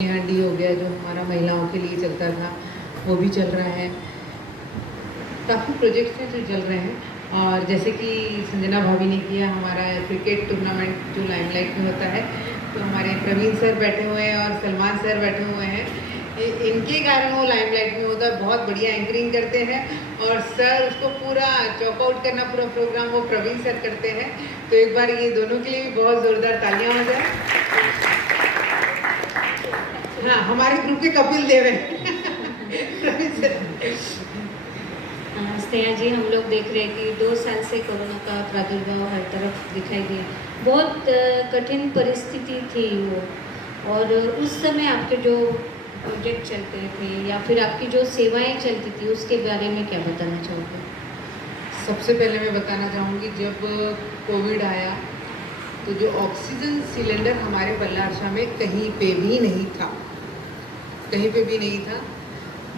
हांडी हो गया जो हमारा महिलाओं के लिए चलता था, वो भी चल रहा है। काफ़ी प्रोजेक्ट्स हैं जो चल रहे हैं। और जैसे कि संजना भाभी ने किया हमारा क्रिकेट टूर्नामेंट जो लाइमलाइट में होता है, तो हमारे प्रवीण सर बैठे हुए हैं और सलमान सर बैठे हुए हैं। इनके कारण वो लाइमलाइट में होता है, बहुत बढ़िया एंकरिंग करते हैं और सर उसको पूरा चॉकआउट करना, पूरा प्रोग्राम वो प्रवीण सर करते हैं। तो एक बार ये दोनों के लिए भी बहुत ज़ोरदार तालियां हो जाए। हाँ, हमारे ग्रुप के कपिल देव हैं। स्नेहा जी, हम लोग देख रहे हैं कि 2 साल से कोरोना का प्रादुर्भाव हर तरफ दिखाई दिया। बहुत कठिन परिस्थिति थी वो, और उस समय आपके जो प्रोजेक्ट चलते थे या फिर आपकी जो सेवाएं चलती थी उसके बारे में क्या बताना चाहोगे? सबसे पहले मैं बताना चाहूँगी, जब कोविड आया तो जो ऑक्सीजन सिलेंडर हमारे बल्लारशाह में कहीं पे भी नहीं था, कहीं पे भी नहीं था।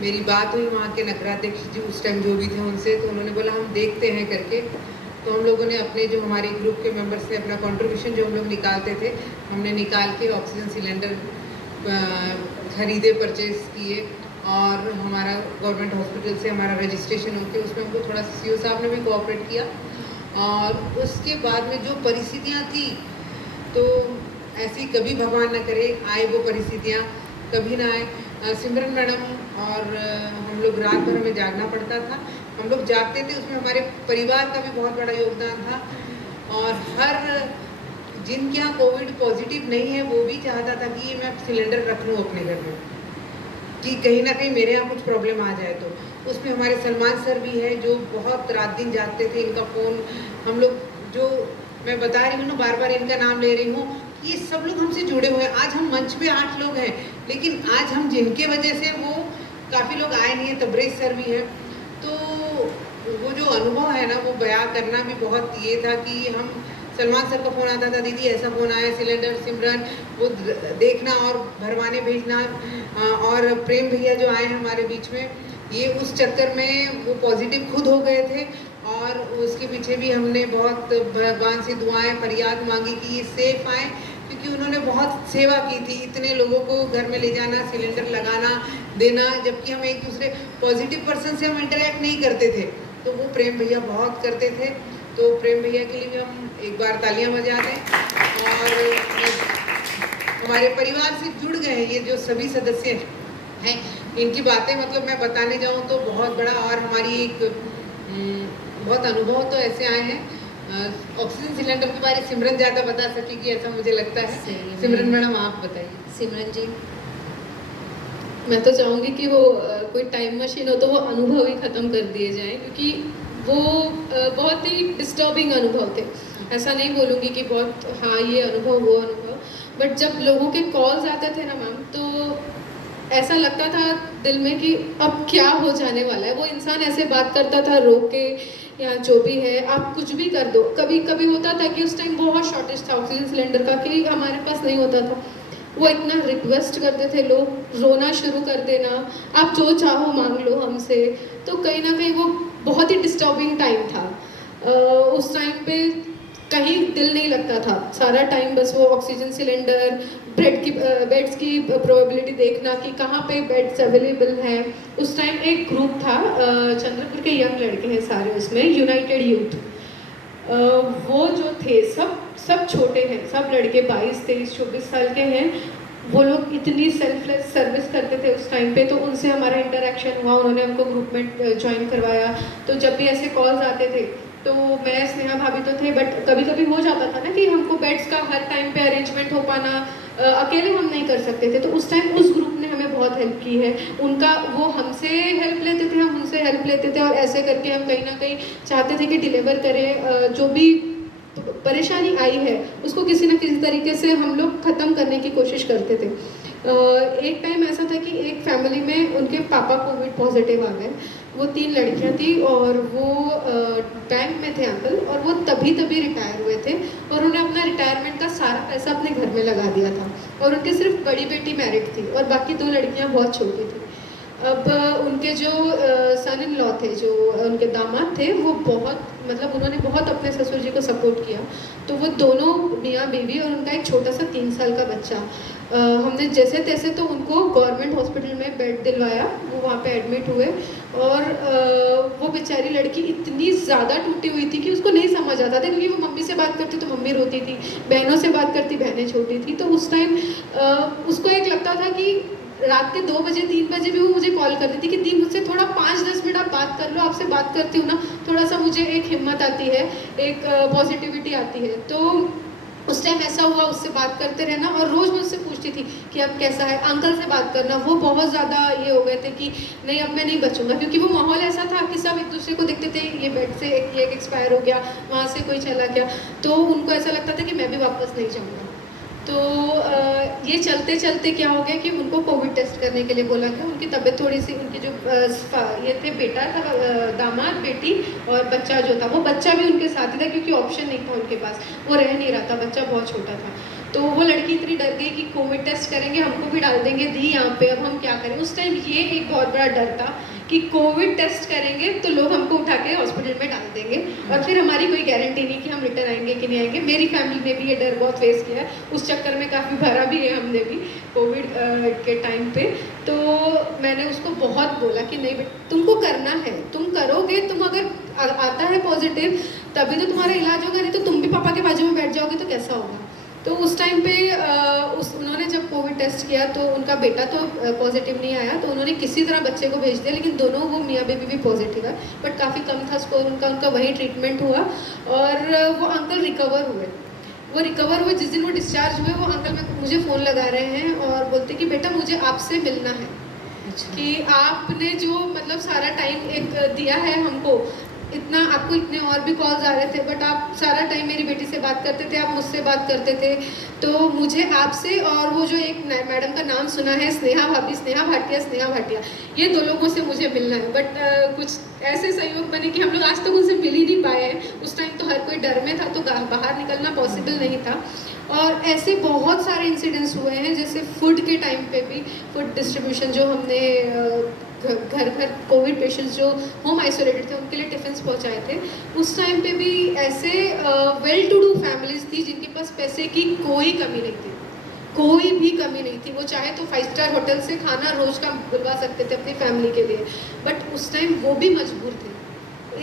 मेरी बात हुई वहाँ के नगराध्यक्ष जी उस टाइम जो भी थे उनसे, तो उन्होंने बोला हम देखते हैं करके। तो हम लोगों ने अपने जो हमारे ग्रुप के मेंबर्स ने अपना कंट्रीब्यूशन जो हम लोग निकालते थे, हमने निकाल के ऑक्सीजन सिलेंडर खरीदे, परचेज किए। और हमारा गवर्नमेंट हॉस्पिटल से हमारा रजिस्ट्रेशन होकर उसमें हमको थोड़ा सा सीओ साहब ने भी कोऑपरेट किया। और उसके बाद में जो परिस्थितियाँ थी, तो ऐसी कभी भगवान न करे आए वो परिस्थितियाँ, कभी ना आए। सिमरन मैडम और हम लोग रात भर हमें जागना पड़ता था। हम लोग जागते थे, उसमें हमारे परिवार का भी बहुत बड़ा योगदान था। और हर जिनके यहाँ कोविड पॉजिटिव नहीं है वो भी चाहता था कि मैं सिलेंडर रख लूँ अपने घर में, कि कहीं ना कहीं मेरे यहाँ कुछ प्रॉब्लम आ जाए। तो उसमें हमारे सलमान सर भी हैं जो बहुत रात दिन जागते थे। इनका फ़ोन हम लोग, जो मैं बता रही हूँ ना, बार बार इनका नाम ले रही हूँ, ये सब लोग हमसे जुड़े हुए हैं। आज हम मंच पे 8 लोग हैं, लेकिन आज हम जिनके वजह से वो काफ़ी लोग आए नहीं हैं, तब्रेज सर भी हैं। तो वो जो अनुभव है ना, वो बयां करना भी बहुत ये था कि हम, सलमान सर का फ़ोन आता था, दीदी ऐसा फ़ोन आया सिलेंडर, सिमरन वो देखना और भरवाने भेजना। और प्रेम भैया जो आए हैं हमारे बीच में, ये उस चक्कर में वो पॉजिटिव खुद हो गए थे। और उसके पीछे भी हमने बहुत भगवान से दुआएं फरियाद मांगी कि ये सेफ आए, क्योंकि उन्होंने बहुत सेवा की थी। इतने लोगों को घर में ले जाना, सिलेंडर लगाना, देना, जबकि हम एक दूसरे पॉजिटिव पर्सन से हम इंटरेक्ट नहीं करते थे, तो वो प्रेम भैया बहुत करते थे। तो प्रेम भैया के लिए भी हम एक बार तालियां बजा दें। और हमारे परिवार से जुड़ गए ये जो सभी सदस्य हैं, इनकी बातें मतलब मैं बताने जाऊँ तो बहुत बड़ा। और हमारी एक बहुत अनुभव तो ऐसे आए हैं। ऑक्सीजन सिलेंडर के बारे में सिमरन ज़्यादा बता सकेगी ऐसा मुझे लगता है। सिमरन मैडम आप बताइए। सिमरन जी, मैं तो चाहूँगी कि वो कोई टाइम मशीन हो तो वो अनुभव ही ख़त्म कर दिए जाएं, क्योंकि वो बहुत ही डिस्टर्बिंग अनुभव थे। ऐसा नहीं बोलूँगी कि बहुत हाँ ये अनुभव वो अनुभव, बट जब लोगों के कॉल्स आते थे ना मैम, तो ऐसा लगता था दिल में कि अब क्या हो जाने वाला है। वो इंसान ऐसे बात करता था रो के, या जो भी है आप कुछ भी कर दो। कभी कभी होता था कि उस टाइम बहुत शॉर्टेज था ऑक्सीजन सिलेंडर का, कि हमारे पास नहीं होता था। वो इतना रिक्वेस्ट करते थे लोग, रोना शुरू कर देना, आप जो चाहो मांग लो हमसे। तो कहीं ना कहीं वो बहुत ही डिस्टर्बिंग टाइम था। उस टाइम पे कहीं दिल नहीं लगता था, सारा टाइम बस वो ऑक्सीजन सिलेंडर, बेड्स की प्रोबेबिलिटी देखना कि कहाँ पे बेड्स अवेलेबल हैं। उस टाइम एक ग्रुप था, चंद्रपुर के यंग लड़के हैं सारे उसमें, यूनाइटेड यूथ। वो जो थे सब छोटे हैं, सब लड़के 22, 23, 24 साल के हैं। वो लोग इतनी सेल्फलेस सर्विस करते थे उस टाइम पे। तो उनसे हमारा इंटरेक्शन हुआ, उन्होंने हमको ग्रुप में ज्वाइन करवाया। तो जब भी ऐसे कॉल्स आते थे, तो मैं, स्नेहा भाभी तो थे, बट कभी कभी हो जाता था ना कि हमको बेड्स का हर टाइम पे अरेंजमेंट हो पाना, अकेले हम नहीं कर सकते थे। तो उस टाइम उस ग्रुप ने हमें बहुत हेल्प की है। उनका, वो हमसे हेल्प लेते थे, हम उनसे हेल्प लेते थे, और ऐसे करके हम कहीं ना कहीं चाहते थे कि डिलीवर करें। जो भी परेशानी आई है उसको किसी न किसी तरीके से हम लोग ख़त्म करने की कोशिश करते थे। एक टाइम ऐसा था कि एक फैमिली में उनके पापा कोविड पॉजिटिव आ गए। वो 3 लड़कियां थी और वो बैंक में थे अंकल, और वो तभी रिटायर हुए थे, और उन्होंने अपना रिटायरमेंट का सारा पैसा अपने घर में लगा दिया था। और उनकी सिर्फ बड़ी बेटी मैरिड थी और बाकी 2 लड़कियां बहुत छोटी थी। अब उनके जो सन इन लॉ थे, जो उनके दामाद थे, वो बहुत मतलब उन्होंने बहुत अपने ससुर जी को सपोर्ट किया। तो वो दोनों मियाँ बीवी और उनका एक छोटा सा 3 साल का बच्चा, हमने जैसे तैसे तो उनको गवर्नमेंट हॉस्पिटल में बेड दिलवाया, वो वहाँ पे एडमिट हुए। और वो बेचारी लड़की इतनी ज़्यादा टूटी हुई थी कि उसको नहीं समझ आता था, क्योंकि वो मम्मी से बात करती तो मम्मी रोती थी, बहनों से बात करती बहनें छोटी थी। तो उस टाइम उसको एक लगता था कि रात के 2 बजे 3 बजे भी वो मुझे कॉल करती थी कि दी मुझसे थोड़ा 5-10 मिनट आप बात कर लो, आपसे बात करती हूँ ना, थोड़ा सा मुझे एक हिम्मत आती है, एक पॉजिटिविटी आती है। तो उस टाइम ऐसा हुआ, उससे बात करते रहना और रोज़ मुझसे पूछती थी कि अब कैसा है, अंकल से बात करना। वो बहुत ज़्यादा ये हो गए थे कि नहीं अब मैं नहीं बचूंगा, क्योंकि वो माहौल ऐसा था कि सब एक दूसरे को देखते थे, ये बेड से ये एक एक्सपायर हो गया, वहाँ से कोई चला गया, तो उनको ऐसा लगता था कि मैं भी वापस नहीं जाऊँगा। तो ये चलते चलते क्या हो गया कि उनको कोविड टेस्ट करने के लिए बोला गया। उनकी तबीयत थोड़ी सी, उनके जो ये थे, बेटा था, दामाद बेटी और बच्चा जो था, वो बच्चा भी उनके साथ ही था, क्योंकि ऑप्शन नहीं था उनके पास, वो रह नहीं रहा था, बच्चा बहुत छोटा था। तो वो लड़की इतनी डर गई कि कोविड टेस्ट करेंगे, हमको भी डाल देंगे दी यहाँ पे, अब हम क्या करें। उस टाइम ये एक बहुत बड़ा डर था कि कोविड टेस्ट करेंगे तो लोग हमको उठा के हॉस्पिटल में डाल देंगे और फिर हमारी कोई गारंटी नहीं कि हम रिटर्न आएंगे कि नहीं आएंगे। मेरी फैमिली ने भी ये डर बहुत फेस किया है, उस चक्कर में काफ़ी भरा भी है हमने भी कोविड के टाइम पे। तो मैंने उसको बहुत बोला कि नहीं तुमको करना है, तुम करोगे, तुम अगर आता है पॉजिटिव तभी तो तुम्हारा इलाज होगा, नहीं तो तुम भी पापा के बाजू में बैठ जाओगे तो कैसा होगा। तो उस टाइम पे उन्होंने जब कोविड टेस्ट किया तो उनका बेटा तो पॉजिटिव नहीं आया, तो उन्होंने किसी तरह बच्चे को भेज दिया, लेकिन दोनों वो मियाँ बेबी भी पॉजिटिव है, बट काफ़ी कम था स्कोर उनका वही ट्रीटमेंट हुआ और वो अंकल रिकवर हुए। जिस दिन वो डिस्चार्ज हुए, वो अंकल मुझे फ़ोन लगा रहे हैं और बोलते कि बेटा मुझे आपसे मिलना है। अच्छा। कि आपने जो मतलब सारा टाइम एक दिया है हमको, इतना आपको इतने और भी कॉल्स आ रहे थे, बट आप सारा टाइम मेरी बेटी से बात करते थे, आप मुझसे बात करते थे, तो मुझे आपसे और वो जो एक मैडम का नाम सुना है, स्नेहा भाटिया, ये 2 लोगों से मुझे मिलना है। बट कुछ ऐसे सहयोग बने कि हम लोग आज तक उनसे मिल ही नहीं पाए हैं। उस टाइम तो हर कोई डर में था, तो बाहर निकलना पॉसिबल नहीं था। और ऐसे बहुत सारे इंसिडेंट्स हुए हैं, जैसे फूड के टाइम पे भी फूड डिस्ट्रीब्यूशन, जो हमने घर कोविड पेशेंट्स जो होम आइसोलेटेड थे उनके लिए टिफिन्स पहुंचाए थे, उस टाइम पे भी ऐसे वेल टू डू फैमिलीज थी जिनके पास पैसे की कोई कमी नहीं थी, कोई भी कमी नहीं थी। वो चाहे तो 5 स्टार होटल से खाना रोज का बुलवा सकते थे अपनी फैमिली के लिए, बट उस टाइम वो भी मजबूर थे।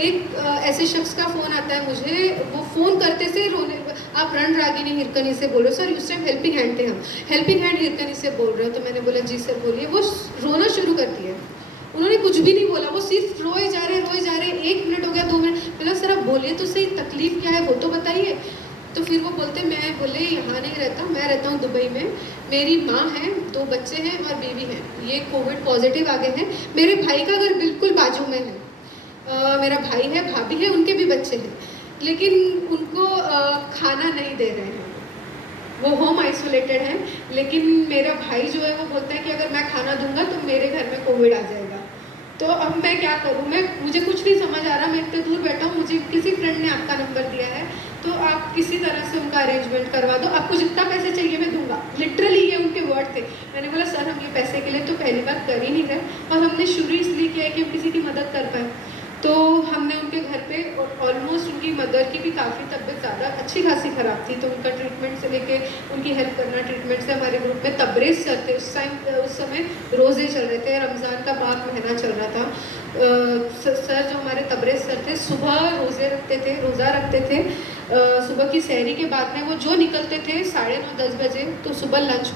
एक ऐसे शख्स का फ़ोन आता है मुझे, वो फ़ोन करते से रोने, आप रणरागिनी हिरकनी से बोल रहे हो सर, उस टाइम हेल्पिंग हैंड थे हम, हेल्पिंग हैंड हिरकनी से बोल रहे हो, तो मैंने बोला जी सर बोलिए। वो रोना शुरू कर दिया, उन्होंने कुछ भी नहीं बोला, वो सिर्फ रोए जा रहे 1 मिनट हो गया, 2 मिनट, बोला सर आप बोलिए तो सही, तकलीफ क्या है वो तो बताइए। तो फिर वो बोलते, मैं बोले यहाँ नहीं रहता, मैं रहता हूँ दुबई में, मेरी माँ है, 2 बच्चे हैं और बीवी है, ये कोविड पॉजिटिव आ गए हैं, मेरे भाई का घर बिल्कुल बाजू में है, मेरा भाई है, भाभी है, उनके भी बच्चे हैं, लेकिन उनको खाना नहीं दे रहे हैं, वो होम आइसोलेटेड हैं, लेकिन मेरा भाई जो है वो बोलता है कि अगर मैं खाना दूंगा तो मेरे घर में कोविड आ जाएगा। तो अब मैं क्या करूँ, मुझे कुछ नहीं समझ आ रहा, मैं इतने दूर बैठा हूँ, मुझे किसी फ्रेंड ने आपका नंबर दिया है, तो आप किसी तरह से उनका अरेंजमेंट करवा दो, आपको जितना पैसे चाहिए मैं दूंगा। लिटरली ये उनके वर्ड थे। मैंने बोला सर हम ये पैसे के लिए तो पहली बात कर ही नहीं रहे, और हमने शुरू इसलिए किया है कि हम किसी की मदद कर पाए। तो हमने उनके घर पे, ऑलमोस्ट उनकी मदर की भी काफ़ी तबीयत ज़्यादा अच्छी खासी ख़राब थी, तो उनका ट्रीटमेंट से लेके उनकी हेल्प करना, ट्रीटमेंट से हमारे ग्रुप में तबरेज़ सर थे, उस समय रोज़े चल रहे थे, रमज़ान का पाक महीना चल रहा था। सर जो हमारे तबरेज़ सर थे, सुबह रोज़ा रखते थे, सुबह की सहरी के बाद में वो जो निकलते थे 9:30-10 बजे, तो सुबह लंच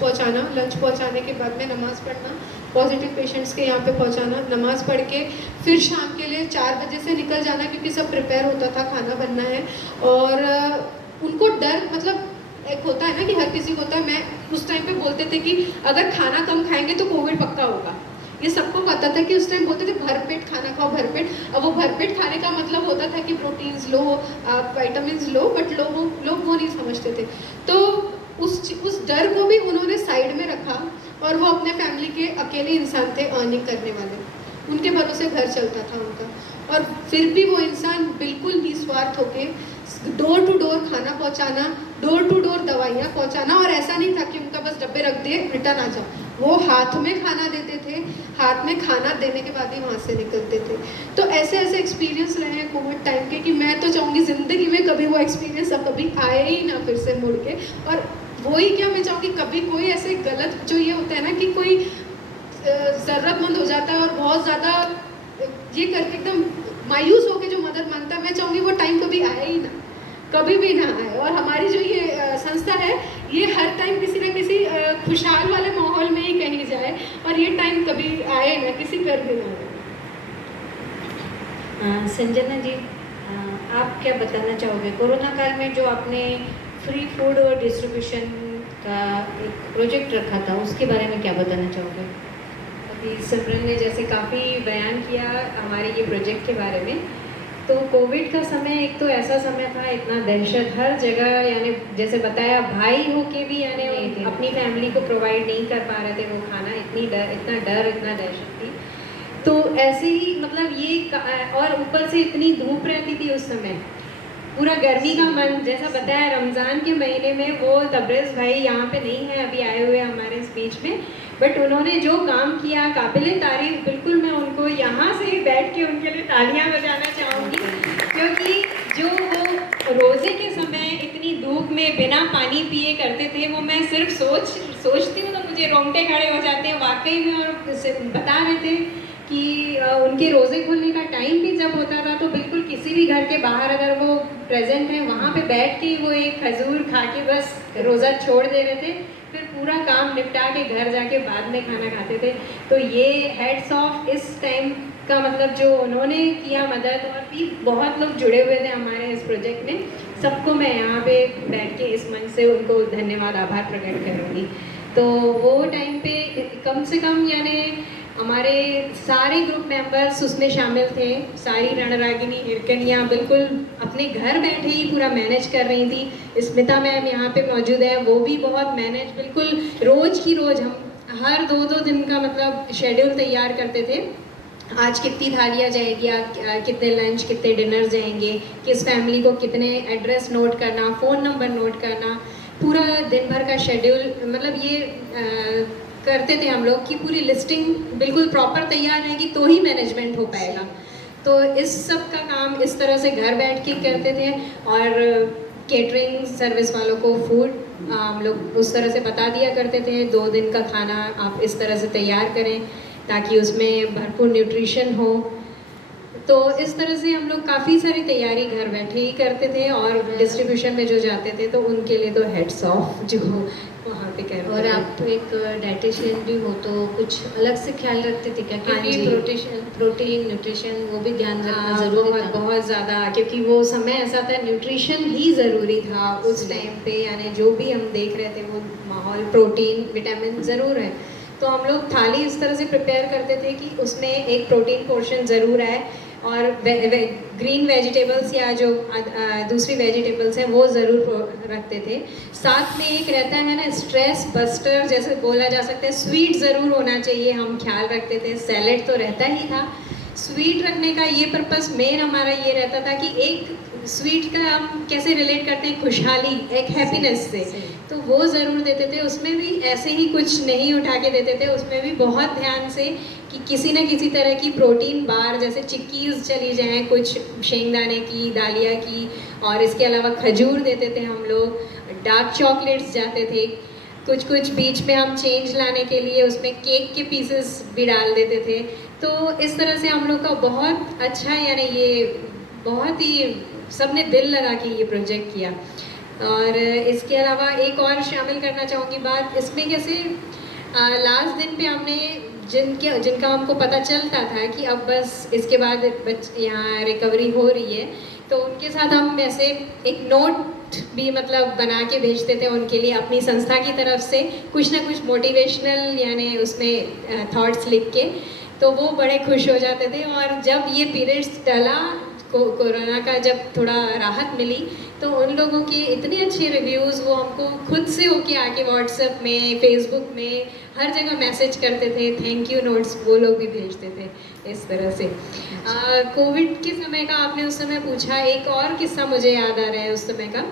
पहुँचाने के बाद में नमाज़ पढ़ना, पॉजिटिव पेशेंट्स के यहाँ पे पहुँचाना, नमाज़ पढ़ के फिर शाम के लिए 4 बजे से निकल जाना, क्योंकि सब प्रिपेयर होता था, खाना बनना है। और उनको डर, मतलब एक होता है ना कि हर किसी को होता है, मैं उस टाइम पे बोलते थे कि अगर खाना कम खाएंगे तो कोविड पक्का होगा, ये सबको पता था कि उस टाइम बोलते थे भरपेट खाना खाओ, भरपेट। अब वो भरपेट खाने का मतलब होता था कि प्रोटीन्स लो, आप विटामिन्स लो, बट लोग वो नहीं समझते थे। तो उस डर को भी उन्होंने साइड में रखा, और वो अपने फैमिली के अकेले इंसान थे, अर्निंग करने वाले, उनके भरोसे घर चलता था उनका, और फिर भी वो इंसान बिल्कुल निस्वार्थ होके डोर टू डोर खाना पहुंचाना, डोर टू डोर दवाइयाँ पहुंचाना, और ऐसा नहीं था कि उनका बस डब्बे रख दिए रिटर्न आ जाओ, वो हाथ में खाना देते थे, हाथ में खाना देने के बाद ही वहाँ से निकलते थे। तो ऐसे ऐसे एक्सपीरियंस रहे हैं कोविड टाइम के कि मैं तो चाहूँगी ज़िंदगी में कभी वो एक्सपीरियंस अब कभी आए ही ना फिर से मुड़ के। और वही क्या मैं चाहूँगी कभी कोई ऐसे गलत जो ये होता है ना कि कोई ज़रूरतमंद हो जाता है और बहुत ज़्यादा ये करके एकदम मायूस होकर जो मदद मांगता है, मैं चाहूँगी वो टाइम कभी आए ही ना, कभी भी ना आए। और हमारी जो ये संस्था है ये हर टाइम किसी ना किसी खुशहाल वाले माहौल में ही कहीं जाए और ये टाइम कभी आए ना, किसी पर भी ना आए। संजना जी, आप क्या बताना चाहोगे कोरोना काल में जो आपने फ्री फूड और डिस्ट्रीब्यूशन का एक प्रोजेक्ट रखा था, उसके बारे में क्या बताना चाहोगे? अभी सिमरन ने जैसे काफ़ी बयान किया हमारे ये प्रोजेक्ट के बारे में। तो कोविड का समय एक तो ऐसा समय था, इतना दहशत हर जगह, यानी जैसे बताया भाई हो के भी यानी अपनी फैमिली को प्रोवाइड नहीं कर पा रहे थे वो खाना, इतना डर इतना दहशत थी। तो ऐसे ही मतलब ये और ऊपर से इतनी धूप रहती थी उस समय, पूरा गर्मी का मन, जैसा बताया रमज़ान के महीने में वो तब्रेज़ भाई यहाँ पे नहीं है अभी आए हुए हमारे स्पीच में, बट उन्होंने जो काम किया काबिल तारीफ, बिल्कुल मैं उनको यहाँ से बैठ के उनके लिए तालियां बजाना चाहूँगी, क्योंकि जो वो रोज़े के समय इतनी धूप में बिना पानी पिए करते थे, वो मैं सिर्फ सोचती हूँ तो मुझे रोंगटे खड़े हो जाते हैं वाकई में। और बता रहे थे कि उनके रोज़े खोलने का टाइम भी जब होता था तो बिल्कुल किसी भी घर के बाहर अगर वो प्रेजेंट है वहाँ पे बैठ के वो एक खजूर खा के बस रोज़ा छोड़ दे रहे थे, फिर पूरा काम निपटा के घर जाके बाद में खाना खाते थे। तो ये हेड्स ऑफ इस टाइम का मतलब जो उन्होंने किया मदद, और भी बहुत लोग जुड़े हुए थे हमारे इस प्रोजेक्ट में, सबको मैं यहाँ पे बैठ के इस मंच से उनको धन्यवाद आभार प्रकट करूँगी। तो वो टाइम पे कम से कम यानी हमारे सारे ग्रुप मेंबर्स उसमें शामिल थे, सारी रणरागिनी हिरकनियाँ बिल्कुल अपने घर बैठे ही पूरा मैनेज कर रही थी। स्मिता मैम यहाँ पे मौजूद है, वो भी बहुत मैनेज, बिल्कुल रोज़ की रोज़ हम हर दो दिन का मतलब शेड्यूल तैयार करते थे, आज कितनी थालियाँ जाएगी, कितने लंच कितने डिनर जाएंगे, किस फैमिली को कितने एड्रेस नोट करना, फ़ोन नंबर नोट करना, पूरा दिन भर का शेड्यूल मतलब ये करते थे हम लोग कि पूरी लिस्टिंग बिल्कुल प्रॉपर तैयार रहेगी तो ही मैनेजमेंट हो पाएगा। तो इस सब का काम इस तरह से घर बैठ के करते थे। और केटरिंग सर्विस वालों को फूड हम लोग उस तरह से बता दिया करते थे, 2 दिन का खाना आप इस तरह से तैयार करें ताकि उसमें भरपूर न्यूट्रिशन हो। तो इस तरह से हम लोग काफ़ी सारी तैयारी घर बैठे ही करते थे, और डिस्ट्रीब्यूशन में जो जाते थे तो उनके लिए तो हेड्स ऑफ जो वहाँ पे कर। और आप तो एक डाइटिशियन भी हो, तो कुछ अलग से ख्याल रखते थे क्या? क्योंकि प्रोटीन न्यूट्रिशन वो भी ध्यान रखना ज़रूरी था। बहुत ज़्यादा, क्योंकि वो समय ऐसा था न्यूट्रिशन ही ज़रूरी था उस टाइम पे, यानी जो भी हम देख रहे थे वो माहौल, प्रोटीन विटामिन ज़रूर है। तो हम लोग थाली इस तरह से प्रिपेयर करते थे कि उसमें एक प्रोटीन पोर्शन ज़रूर आए, और ग्रीन वेजिटेबल्स या जो दूसरी वेजिटेबल्स हैं वो ज़रूर रखते थे। साथ में एक रहता है ना स्ट्रेस बस्टर जैसे बोला जा सकता है, स्वीट ज़रूर होना चाहिए, हम ख्याल रखते थे। सैलेड तो रहता ही था, स्वीट रखने का ये पर्पस मेन हमारा ये रहता था कि एक स्वीट का हम कैसे रिलेट करते हैं खुशहाली, एक हैप्पीनेस से, तो वो ज़रूर देते थे। उसमें भी ऐसे ही कुछ नहीं उठा के देते थे, उसमें भी बहुत ध्यान से कि किसी न किसी तरह की प्रोटीन बार जैसे चिक्कीज़ चली जाएं, कुछ शेंगदाने की, दालिया की, और इसके अलावा खजूर देते थे हम लोग, डार्क चॉकलेट्स जाते थे, कुछ बीच में हम चेंज लाने के लिए उसमें केक के पीसेस भी डाल देते थे। तो इस तरह से हम लोग का बहुत अच्छा, यानी ये बहुत ही सबने दिल लगा के ये प्रोजेक्ट किया। और इसके अलावा एक और शामिल करना चाहूँगी बात इसमें, कैसे लास्ट दिन पे हमने जिनका हमको पता चलता था कि अब बस इसके बाद यहाँ रिकवरी हो रही है, तो उनके साथ हम ऐसे एक नोट भी मतलब बना के भेजते थे उनके लिए अपनी संस्था की तरफ से, कुछ ना कुछ मोटिवेशनल यानी उसमें थॉट्स लिख के, तो वो बड़े खुश हो जाते थे। और जब ये पीरियड्स टला, कोरोना का जब थोड़ा राहत मिली, तो उन लोगों के इतने अच्छे रिव्यूज़ वो हमको खुद से होके आके व्हाट्सएप में, फेसबुक में, हर जगह मैसेज करते थे, थैंक यू नोट्स वो लोग भी भेजते थे इस तरह से। कोविड के समय का आपने उस समय पूछा, एक और किस्सा मुझे याद आ रहा है उस समय का।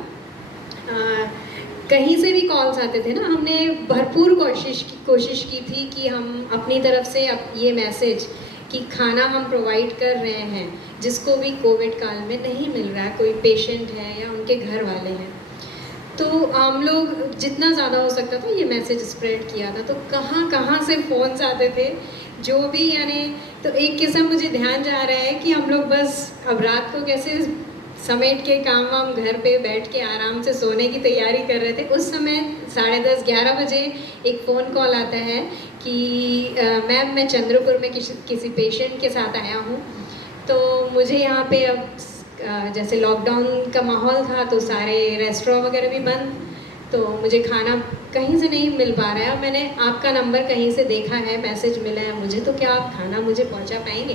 कहीं से भी कॉल्स आते थे ना, हमने भरपूर कोशिश की थी कि हम अपनी तरफ से ये मैसेज कि खाना हम प्रोवाइड कर रहे हैं जिसको भी कोविड काल में नहीं मिल रहा है, कोई पेशेंट है या उनके घर वाले हैं, तो हम लोग जितना ज़्यादा हो सकता था ये मैसेज स्प्रेड किया था। तो कहाँ कहाँ से फ़ोन्स आते थे जो भी, यानी तो एक किस्म मुझे ध्यान जा रहा है कि हम लोग बस अब रात को कैसे समेट के काम वाम घर पे बैठ के आराम से सोने की तैयारी कर रहे थे। उस समय 10:30-11 बजे एक फ़ोन कॉल आता है कि मैम मैं चंद्रपुर में किसी पेशेंट के साथ आया हूँ, तो मुझे यहाँ पे अब जैसे लॉकडाउन का माहौल था तो सारे रेस्टोरेंट वगैरह भी बंद, तो मुझे खाना कहीं से नहीं मिल पा रहा है। मैंने आपका नंबर कहीं से देखा है, मैसेज मिला है मुझे, तो क्या आप खाना मुझे पहुंचा पाएंगे?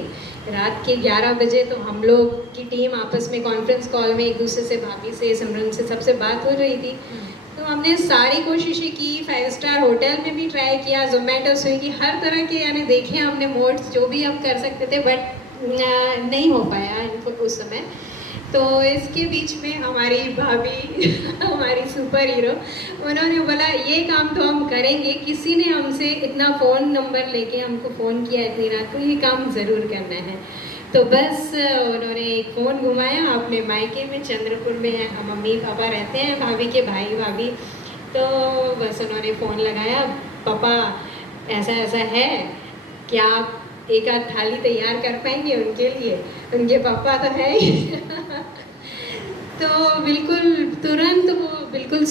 रात के 11 बजे तो हम लोग की टीम आपस में कॉन्फ्रेंस कॉल में एक दूसरे से, भाभी से, सिमरन से, सबसे बात हो रही थी। तो हमने सारी कोशिशें की, 5 स्टार होटल में भी ट्राई किया, जोमेटो, स्विगी, हर तरह के यानी देखे हमने मोड्स जो भी हम कर सकते थे, बट नहीं हो पाया इनको उस समय। तो इसके बीच में हमारी भाभी हमारी सुपर हीरो, उन्होंने बोला ये काम तो हम करेंगे, किसी ने हमसे इतना फ़ोन नंबर लेके हमको फ़ोन किया इतनी रात को, ये काम ज़रूर करना है। तो बस उन्होंने एक फ़ोन घुमाया अपने मायके में, चंद्रपुर में हम मम्मी पापा रहते हैं, भाभी के भाई भाभी, तो बस उन्होंने फ़ोन लगाया, पापा ऐसा ऐसा है, क्या आप एक आध थाली तैयार कर पाएंगे उनके लिए? उनके पापा तो है ही तो बिल्कुल तुरंत वो बिल्कुल